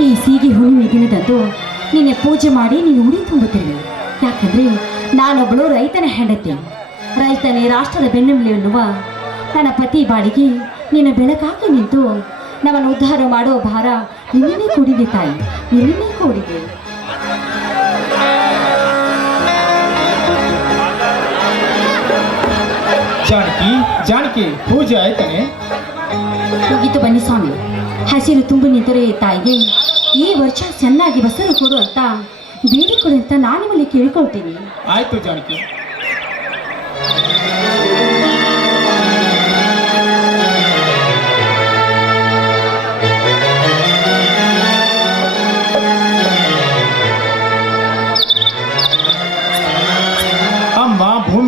ಈ ಸೀಗೆ ಹುಣ್ಣಿಮೆ ದಿನದಂದು ನಿನ್ನೆ ಪೂಜೆ ಮಾಡಿ ನೀನು ಉಡಿ ತುಂಬುತ್ತಿರುವೆ ಯಾಕಂದ್ರೆ ನಾನೊಬ್ಬಳು ರೈತನ ಹೆಂಡತಿ ರೈತನೇ ರಾಷ್ಟ್ರದ ಬೆನ್ನೆಲುಬು ಎನ್ನುವ ನನ್ನ ಪತಿ ಬಾಳಿಗೆ ನೀನು ಬೆಳಕಾಗಿ ನಿಂತು, ನಮ್ಮನ್ನು ಉದ್ಧಾರ ಮಾಡೋ ಭಾರ ನಿನ್ನೇ ಕೂಡಿದೆ ತಾಯಿ. ನಿನ್ನೇ ಕೂಡಿದೆ. ಜಾನಕಿ ಜಾನಕಿ ಪೂಜೆ ಆಯ್ತಾನೆ? ಮುಗಿತು ಬನ್ನಿ ಸ್ವಾಮಿ. ಹಸಿರು ತುಂಬಿ ನಿಂತರೆ ತಾಯಿಗೆ. ಈ ವರ್ಷ ಚೆನ್ನಾಗಿ ಬಸರು ಕೊಡು ಅಂತ. ಬೇಡಿಕೊಡು ಅಂತ ನಾನು ನಿಮ್ಮಲ್ಲಿ ಕೇಳ್ಕೊಳ್ತೀನಿ. ಆಯ್ತು ಜಾನಕಿ.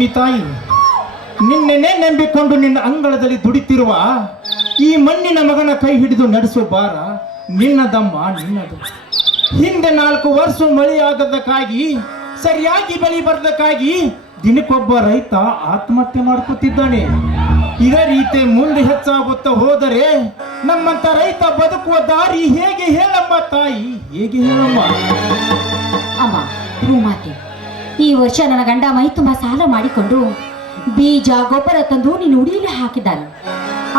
ಭೂಮಿ ತಾಯಿ ನಿನ್ನೆನೆ ನಂಬಿಕೊಂಡು ನಿನ್ನ ಅಂಗಳದಲ್ಲಿ ದುಡಿತಿರುವ ಈ ಮಣ್ಣಿನ ಮಗನ ಕೈ ಹಿಡಿದು ನಡೆಸುವ ಬಾರ ನಿನ್ನದಮ್ಮ ನಿನ್ನದು. ಹಿಂದೆ ನಾಲ್ಕು ವರ್ಷ ಮಳೆಯಾಗದಕ್ಕಾಗಿ ಸರಿಯಾಗಿ ಬೆಳೆ ಬರದಕ್ಕಾಗಿ ದಿನಕ್ಕೊಬ್ಬ ರೈತ ಆತ್ಮಹತ್ಯೆ ಮಾಡ್ಕೊತಿದ್ದಾನೆ. ಇದೇ ರೀತಿ ಮುಂದೆ ಹೆಚ್ಚಾಗುತ್ತಾ ಹೋದರೆ ನಮ್ಮಂತ ರೈತ ಬದುಕುವ ದಾರಿ ಹೇಗೆ ಹೇಳಮ್ಮ ತಾಯಿ? ಹೇಗೆ ಹೇಳಮ್ಮ? ಅಮ್ಮ ಭೂಮಾತೆ ಈ ವರ್ಷ ನನ್ನ ಗಂಡ ಮೈ ತುಂಬ ಸಾಲ ಮಾಡಿಕೊಂಡು ಬೀಜ, ಗೊಬ್ಬರ ತಂದು ನೀನು ಉಡಿಯಲ್ಲಿ ಹಾಕಿದ್ದಾನೆ.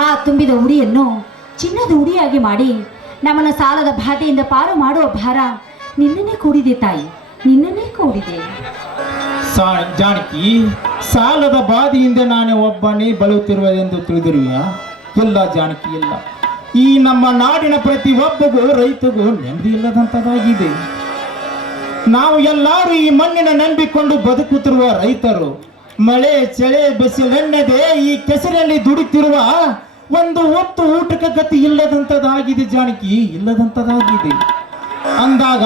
ಆ ತುಂಬಿದ ಉಡಿಯನ್ನು ಚಿನ್ನದ ಉಡಿಯಾಗಿ ಮಾಡಿ ನಮ್ಮನ್ನು ಸಾಲದ ಬಾಧೆಯಿಂದ ಪಾರು ಮಾಡುವ ಭಾರ ನಿನ್ನನ್ನೇ ಕೂಡಿದೆ ತಾಯಿ, ನಿನ್ನನ್ನೇ ಕೂಡಿದೆ. ಜಾನಕಿ, ಸಾಲದ ಬಾಧೆಯಿಂದ ನಾನು ಒಬ್ಬನೇ ಬಳಲುತ್ತಿರುವುದೆಂದು ತಿಳಿದಿರಲಿಲ್ಲ ಎಲ್ಲ ಜಾನಕಿ, ಇಲ್ಲ. ಈ ನಮ್ಮ ನಾಡಿನ ಪ್ರತಿ ಒಬ್ಬಗೂ ರೈತಗೂ ನೆಮ್ಮದಿ ಇಲ್ಲದಂತದಾಗಿದೆ. ನಾವು ಎಲ್ಲರೂ ಈ ಮಣ್ಣಿನ ನಂಬಿಕೊಂಡು ಬದುಕುತ್ತಿರುವ ರೈತರು, ಮಳೆ, ಚಳೆ, ಬಿಸಿಲೆನ್ನದೆ ಈ ಕೆಸರಲ್ಲಿ ದುಡಿತಿರುವ ಒಂದು ಹೊತ್ತು ಊಟಕ್ಕೆ ಗತಿ ಇಲ್ಲದಂತದಾಗಿದೆ ಜಾನಕಿ ಇಲ್ಲದಂತದಾಗಿದೆ ಅಂದಾಗ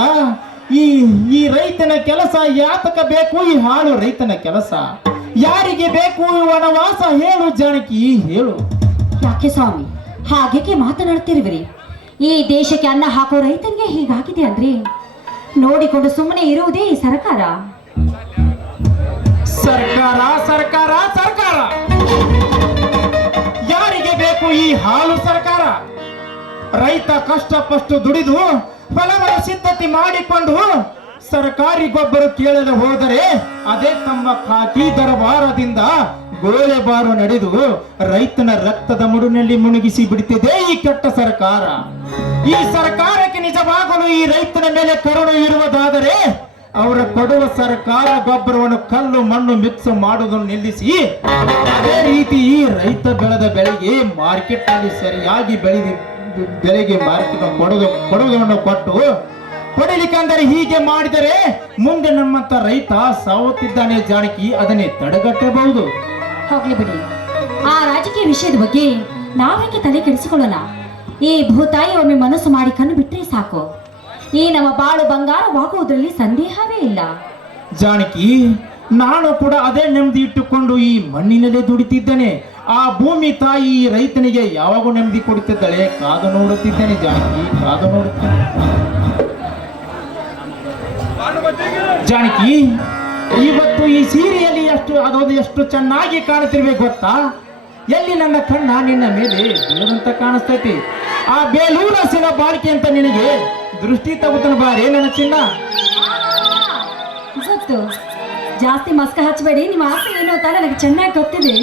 ಈ ಈ ರೈತನ ಕೆಲಸ ಯಾತಕ ಬೇಕು? ಈ ಹಾಳು ರೈತನ ಕೆಲಸ. ಯಾರಿಗೆ ಬೇಕು? ವನವಾಸ ಹೇಳು ಜಾನಕಿ, ಹೇಳು. ಯಾಕೆ ಸ್ವಾಮಿ? ಹಾಗೇಕೆ ಮಾತನಾಡ್ತಿರ್ವಿರಿ. ಈ ದೇಶಕ್ಕೆ ಅನ್ನ ಹಾಕೋ ರೈತನಿಗೆ ಹೀಗಾಗಿದೆ ಅಂದ್ರೆ? ನೋಡಿಕೊಂಡು ಸುಮ್ಮನೆ ಇರುವುದೇ ಈ ಸರ್ಕಾರ? ಸರ್ಕಾರ ಸರ್ಕಾರ ಸರ್ಕಾರ. ಯಾರಿಗೆ ಬೇಕು ಈ ಹಾಲು ಸರ್ಕಾರ? ರೈತ ಕಷ್ಟಪಷ್ಟು ದುಡಿದು ಫಲವರ ಸಿದ್ಧತೆ ಮಾಡಿಕೊಂಡು ಸರ್ಕಾರಿ ಗೊಬ್ಬರ ಕೇಳಲು ಹೋದರೆ ಅದೇ ತಮ್ಮ ಖಾಕಿ ದರಬಾರದಿಂದ ಗೋಳೆಬಾರು ನಡೆದು ರೈತನ ರಕ್ತದ ಮುಡಿನಲ್ಲಿ ಮುಣುಗಿಸಿ ಬಿಡುತ್ತಿದೆ ಈ ಕೆಟ್ಟ ಸರ್ಕಾರ. ಈ ಸರ್ಕಾರಕ್ಕೆ ನಿಜವಾಗಲು ಈ ರೈತನ ಮೇಲೆ ಕರುಣೆ ಇರುವುದಾದರೆ ಅವರ ಕೊಡುವ ಸರ್ಕಾರ ಗೊಬ್ಬರವನ್ನು ಕಲ್ಲು ಮಣ್ಣು ಮಿಕ್ಸ್ ಮಾಡುವುದನ್ನು ನಿಲ್ಲಿಸಿ, ಅದೇ ರೀತಿ ಈ ರೈತ ಬೆಳೆದ ಬೆಳೆಗೆ ಮಾರ್ಕೆಟ್ ಅಲ್ಲಿ ಸರಿಯಾಗಿ ಬೆಳೆದ, ಬೆಳೆಗೆ ಮಾರ್ಕೆಟ್ ಕೊಡುವುದು ಕೊಡುವುದನ್ನು ಕೊಟ್ಟು ಕೊಡಲಿಕ್ಕಂದರೆ ಹೀಗೆ ಮಾಡಿದರೆ ಮುಂದೆ ನಮ್ಮಂತ ರೈತ ಸಾವುತ್ತಿದ್ದಾನೆ ಜಾಣಕಿ ಅದನ್ನೇ ತಡೆಗಟ್ಟಬಹುದು. ಹೋಗ್ಲಿ ಬಿಡಿ. ಆ ರಾಜಕೀಯ ವಿಷಯದ ಬಗ್ಗೆ ನಾವೇಕೆ ತಲೆ ಕೆಡಿಸಿಕೊಳ್ಳೋಣ. ಈ ಭೂತಾಯಿ ಒಮ್ಮೆ ಮನಸ್ಸು ಮಾಡಿ ಕಣ್ಣು ಬಿಟ್ಟರೆ ಸಾಕು. ಈ ನಮ್ಮ ಬಾಳು ಬಂಗಾರವಾಗುವುದರಲ್ಲಿ ಸಂದೇಹವೇ ಇಲ್ಲ. ಜಾನಕಿ, ನಾನು ಕೂಡ ಅದೇ ನೆಮ್ಮದಿ ಇಟ್ಟುಕೊಂಡು ಈ ಮಣ್ಣಿನಲ್ಲೇ ದುಡಿತಿದ್ದೇನೆ. ಆ ಭೂಮಿ ತಾಯಿ ರೈತನಿಗೆ ಯಾವಾಗೂ ನೆಮ್ಮದಿ ಕೊಡುತ್ತಿದ್ದಾಳೆ? ಕಾದು ನೋಡುತ್ತಿದ್ದೇನೆ ಜಾನಕಿ, ಕಾದು ನೋಡುತ್ತೇನೆ ಜಾನಕಿ ಇವತ್ತು ಈ ಸೀರೆಯಲ್ಲಿ ಎಷ್ಟು, ಅದೊಂದು ಎಷ್ಟು ಚೆನ್ನಾಗಿ ಕಾಣುತ್ತಿರ್ಬೇಕು ಗೊತ್ತಾ? ಎಲ್ಲಿ ನನ್ನ ಕಣ್ಣ, ನಿನ್ನ ಮೇಲೆ ಬೀಳದಂತ ಕಾಣಿಸ್ತೈತಿ. ಆ ಬೇಲೂರಸಿನ ಬಾಳಿಕೆ ಅಂತ ನಿನಗೆ ದೃಷ್ಟಿ ತಗುತ್ತನ ಬಾರೇ ನನ್ನ ಚಿನ್ನ. ಜಾಸ್ತಿ ಮಸ್ಕ ಹಚ್ಚಬೇಡಿ. ನಿಮ್ಮ ಆಸೆ ಏನು ಅಂತ ನನಗೆ ಚೆನ್ನಾಗಿ ಗೊತ್ತಿದೆ.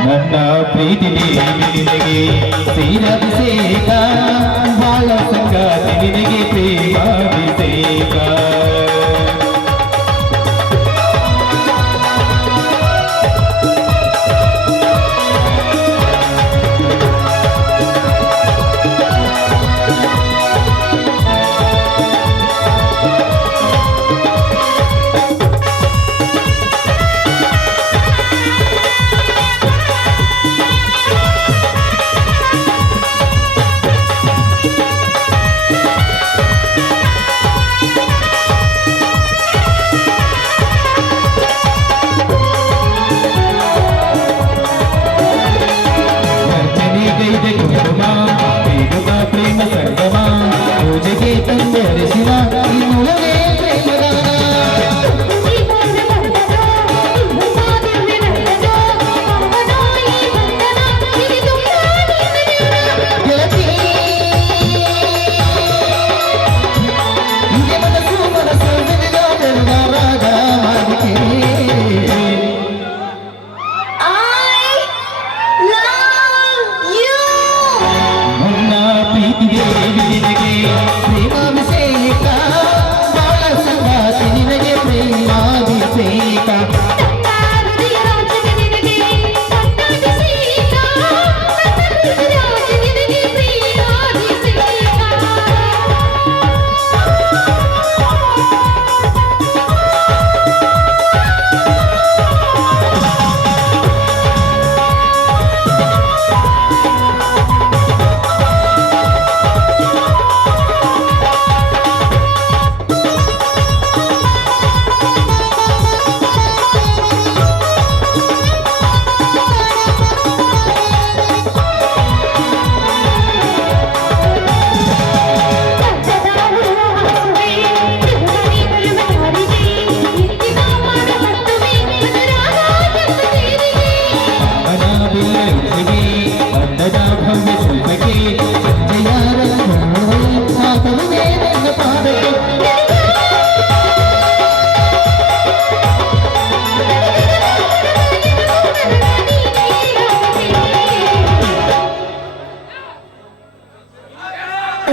ನನ್ನ ಪ್ರೀತಿ ನಿನಗೆ ಶ್ರೀರಾಭಿಷೇಕ ಬಾಳ ಸಂಗಾತಿ ನಿನಗೆ ಪ್ರೇಮಾಭಿಷೇಕ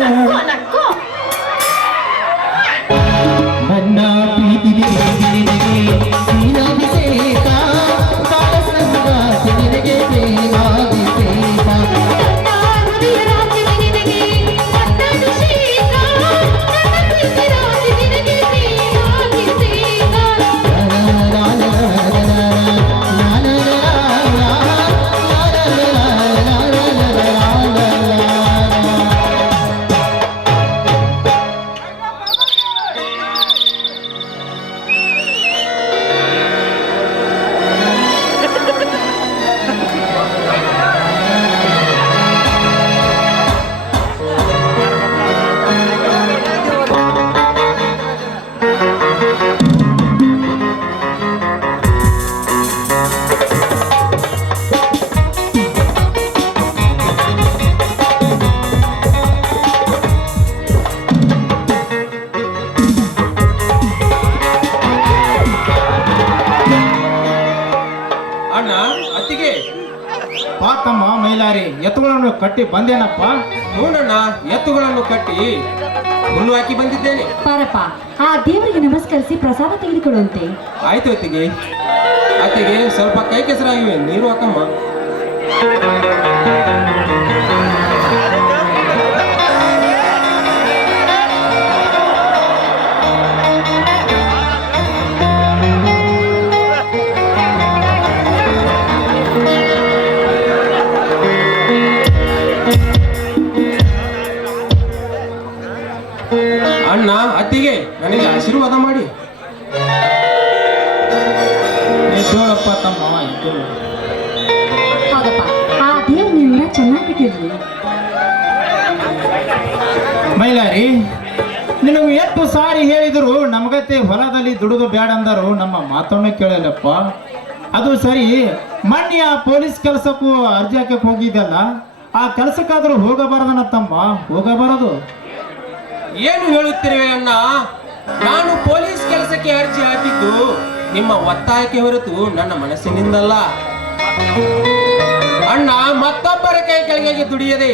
หนักกว่าหนัก ಎತ್ತುಗಳನ್ನು ಕಟ್ಟಿ ಬಂದೇನಪ್ಪ? ಹೂನಣ್ಣ ಎತ್ತುಗಳನ್ನು ಕಟ್ಟಿ ಹುಲ್ಲು ಹಾಕಿ ಬಂದಿದ್ದೇನೆ. ಪಾರಪ್ಪ ಆ ದೇವರಿಗೆ ನಮಸ್ಕರಿಸಿ ಪ್ರಸಾದ ತೆಗೆದುಕೊಳ್ಳುವಂತೆ. ಆಯ್ತು ಅತ್ತಿಗೆ. ಅತ್ತಿಗೆ ಸ್ವಲ್ಪ ಕೈ ಕೆಸರಾಗಿವೆ ನೀರು ಹಾಕಮ್ಮ. ಎಷ್ಟು ಸಾರಿ ಹೇಳಿದ್ರು, ನಮಗತ್ತೆ ಹೊಲದಲ್ಲಿ ದುಡಿದು ಬೇಡ ಅಂದರು, ನಮ್ಮ ಮಾತನ್ನು ಕೇಳಲ್ಲಪ್ಪ. ಅದು ಸರಿ ಮೊನ್ನೆ ಆ ಪೊಲೀಸ್ ಕೆಲಸಕ್ಕೂ ಅರ್ಜಿ ಹಾಕಕ್ಕೆ ಹೋಗಿದ್ದಲ್ಲ, ಆ ಕೆಲಸಕ್ಕಾದ್ರೂ ಹೋಗಬಾರದನ ತಮ್ಮ, ಹೋಗಬಾರದು. ಏನು ಹೇಳುತ್ತಿರುವೆ ಅಣ್ಣ? ನಾನು ಪೊಲೀಸ್ ಕೆಲಸಕ್ಕೆ ಅರ್ಜಿ ಹಾಕಿದ್ದು ನಿಮ್ಮ ಒತ್ತಾಯಕ್ಕೆ ಹೊರತು ನನ್ನ ಮನಸ್ಸಿನಿಂದಲ್ಲ. ಅಣ್ಣ, ಮತ್ತೊಬ್ಬರ ಕೈ ಕೆಳಗೆ ದುಡಿಯದೆ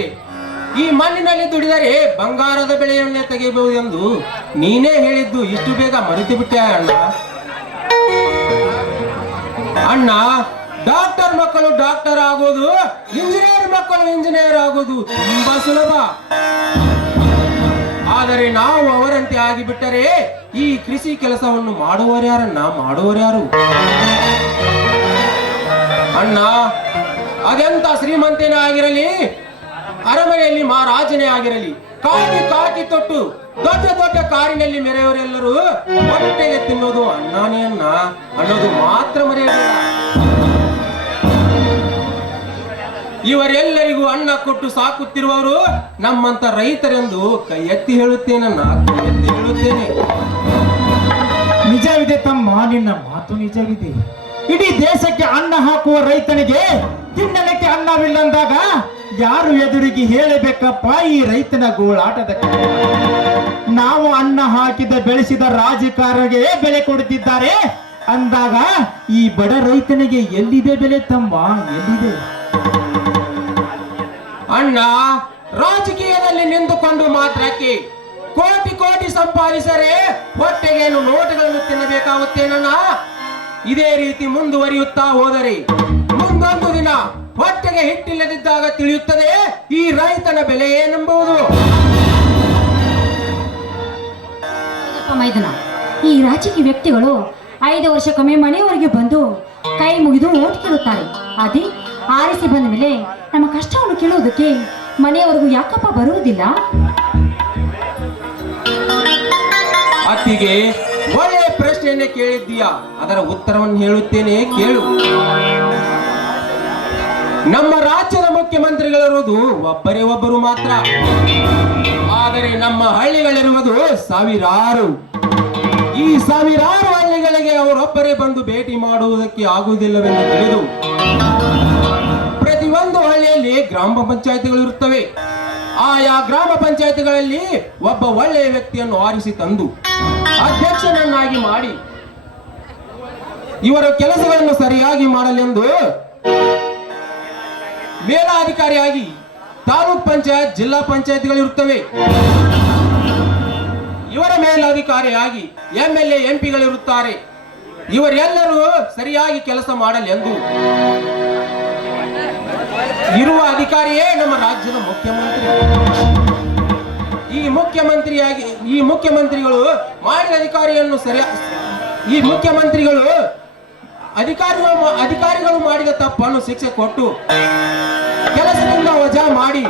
ಈ ಮಣ್ಣಿನಲ್ಲಿ ದುಡಿದರೆ ಬಂಗಾರದ ಬೆಳೆಯನ್ನೇ ತೆಗೆಯಬಹುದೆಂದು ನೀನೇ ಹೇಳಿದ್ದು ಇಷ್ಟು ಬೇಗ ಮರೆತು ಬಿಟ್ಟೆ ಅಣ್ಣ. ಅಣ್ಣ, ಡಾಕ್ಟರ್ ಮಕ್ಕಳು ಡಾಕ್ಟರ್ ಆಗೋದು, ಇಂಜಿನಿಯರ್ ಮಕ್ಕಳು ಇಂಜಿನಿಯರ್ ಆಗೋದು ತುಂಬಾ ಸುಲಭ. ಆದರೆ ನಾವು ಅವರಂತೆ ಆಗಿಬಿಟ್ಟರೆ ಈ ಕೃಷಿ ಕೆಲಸವನ್ನು ಮಾಡುವರ್ಯಾರನ್ನ ಮಾಡುವರ್ಯಾರು ಅಣ್ಣ, ಅದೆಂತ ಶ್ರೀಮಂತನೇ ಆಗಿರಲಿ? ಅರಮನೆಯಲ್ಲಿ ಮಹಾರಾಜನೇ ಆಗಿರಲಿ, ಕಾಕಿ ಕಾಕಿ ತೊಟ್ಟು, ದೊಡ್ಡ ದೊಡ್ಡ ಕಾರಿನಲ್ಲಿ ಮೆರೆಯವರೆಲ್ಲರೂ ಹೊಟ್ಟೆಗೆ ತಿನ್ನೋದು ಅಣ್ಣನೇ ಅನ್ನ ಅನ್ನೋದು ಮಾತ್ರ ಮರೆಯಬೇಡ. ಇವರೆಲ್ಲರಿಗೂ ಅನ್ನ ಕೊಟ್ಟು ಸಾಕುತ್ತಿರುವವರು ನಮ್ಮಂತ ರೈತರೆಂದು ಕೈ ಎತ್ತಿ ಹೇಳುತ್ತೇನೆ ಕೈ ಎತ್ತಿ ಹೇಳುತ್ತೇನೆ. ನಿಜವಿದೆ ತಮ್ಮ ನಿನ್ನ ಮಾತು ನಿಜವಿದೆ. ಇಡೀ ದೇಶಕ್ಕೆ ಅನ್ನ ಹಾಕುವ ರೈತನಿಗೆ ತಿನ್ನಲಿಕ್ಕೆ ಅನ್ನವಿಲ್ಲಂದಾಗ ಯಾರು ಎದುರಿಗೆ ಹೇಳಬೇಕಪ್ಪ ಈ ರೈತನ ಗೋಳಾಟದ ನಾವು ಅನ್ನ ಹಾಕಿದ, ಬೆಳೆಸಿದ ರಾಜಕಾರಣಿಗೆ ಬೆಲೆ ಕೊಡುತ್ತಿದ್ದಾರೆ ಅಂದಾಗ ಈ ಬಡ ರೈತನಿಗೆ ಎಲ್ಲಿದೆ ಬೆಲೆ ತಮ್ಮ? ಎಲ್ಲಿದೆ? ಅಣ್ಣ, ರಾಜಕೀಯದಲ್ಲಿ ನಿಂತುಕೊಂಡು ಮಾತ್ರಕ್ಕೆ ಕೋಟಿ ಕೋಟಿ ಸಂಪಾದಿಸರೆ ಹೊಟ್ಟೆಗೇನು ನೋಟುಗಳನ್ನು ತಿನ್ನಬೇಕಾಗುತ್ತೇನಣ್ಣ? ಇದೇ ರೀತಿ ಮುಂದುವರಿಯುತ್ತಾ ಹೋದರೆ ಮುಂದೊಂದು ದಿನ ಹೊಟ್ಟೆಗೆ ಹಿಟ್ಟಿಲ್ಲದಿದ್ದಾಗ ತಿಳಿಯುತ್ತದೆ ಈ ರೈತನ ಬೆಲೆ ಏನೆಂಬುದು. ಮೈದನ. ಈ ರಾಜಕೀಯ ವ್ಯಕ್ತಿಗಳು ಐದು ವರ್ಷಕ್ಕೊಮ್ಮೆ ಮನೆಯವರೆಗೆ ಬಂದು ಕೈ ಮುಗಿದು ಓಟ್ ಕೇಳುತ್ತಾರೆ ಅದೇ ಆರಿಸಿ ಬಂದ ಮೇಲೆ ನಮ್ಮ ಕಷ್ಟವನ್ನು ಕೇಳುವುದಕ್ಕೆ ಮನೆಯವರೆಗೂ ಯಾಕಪ್ಪ ಬರುವುದಿಲ್ಲ? ಅತ್ತಿಗೆ ಪ್ರಶ್ನೆಯನ್ನೇ ಕೇಳಿದ್ದೀಯಾ? ಅದರ ಉತ್ತರವನ್ನು ಹೇಳುತ್ತೇನೆ ಕೇಳು. ನಮ್ಮ ರಾಜ್ಯದ ಮುಖ್ಯಮಂತ್ರಿಗಳಿರುವುದು ಒಬ್ಬರೇ ಒಬ್ಬರು ಮಾತ್ರ. ಆದರೆ ನಮ್ಮ ಹಳ್ಳಿಗಳಿರುವುದು ಸಾವಿರಾರು. ಈ ಸಾವಿರಾರು ಹಳ್ಳಿಗಳಿಗೆ ಅವರೊಬ್ಬರೇ ಬಂದು ಭೇಟಿ ಮಾಡುವುದಕ್ಕೆ ಆಗುವುದಿಲ್ಲವೆಂದು ತಿಳಿದು, ಪ್ರತಿಯೊಂದು ಹಳ್ಳಿಯಲ್ಲಿ ಗ್ರಾಮ ಪಂಚಾಯತಿಗಳು ಇರುತ್ತವೆ. ಆಯಾ ಗ್ರಾಮ ಪಂಚಾಯತಿಗಳಲ್ಲಿ ಒಬ್ಬ ಒಳ್ಳೆಯ ವ್ಯಕ್ತಿಯನ್ನು ಆರಿಸಿ ತಂದು ಅಧ್ಯಕ್ಷನನ್ನಾಗಿ ಮಾಡಿ ಇವರ ಕೆಲಸಗಳನ್ನು ಸರಿಯಾಗಿ ಮಾಡಲೆಂದು ಮೇಲಾಧಿಕಾರಿಯಾಗಿ ತಾಲೂಕ್ ಪಂಚಾಯತ್, ಜಿಲ್ಲಾ ಪಂಚಾಯತ್ಗಳಿರುತ್ತವೆ ಇವರ ಮೇಲಾಧಿಕಾರಿಯಾಗಿ ಎಂ ಎಲ್ ಎ ಎಂಪಿಗಳಿರುತ್ತಾರೆ ಇವರೆಲ್ಲರೂ ಸರಿಯಾಗಿ ಕೆಲಸ ಮಾಡಲೆಂದು ಇರುವ ಅಧಿಕಾರಿಯೇ ನಮ್ಮ ರಾಜ್ಯದ ಮುಖ್ಯಮಂತ್ರಿ. ಈ ಮುಖ್ಯಮಂತ್ರಿಯಾಗಿ, ಈ ಮುಖ್ಯಮಂತ್ರಿಗಳು ಮಾಡಿದ ಅಧಿಕಾರಿಯನ್ನು ಸರಿಯ ಈ ಮುಖ್ಯಮಂತ್ರಿಗಳು ಅಧಿಕಾರಿಗಳು ಅಧಿಕಾರಿಗಳು ಮಾಡಿದ ತಪ್ಪನ್ನು ಶಿಕ್ಷೆ ಕೊಟ್ಟು ಕೆಲಸದಿಂದ ವಜಾ ಮಾಡಿ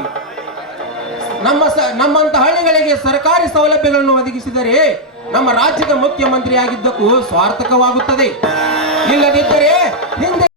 ನಮ್ಮ ನಮ್ಮಂತ ಹಳ್ಳಿಗಳಿಗೆ ಸರ್ಕಾರಿ ಸೌಲಭ್ಯಗಳನ್ನು ಒದಗಿಸಿದರೆ ನಮ್ಮ ರಾಜ್ಯದ ಮುಖ್ಯಮಂತ್ರಿಯಾಗಿದ್ದಕ್ಕೂ ಸ್ವಾರ್ಥಕವಾಗುತ್ತದೆ. ಇಲ್ಲದಿದ್ದರೆ ಹಿಂದೆ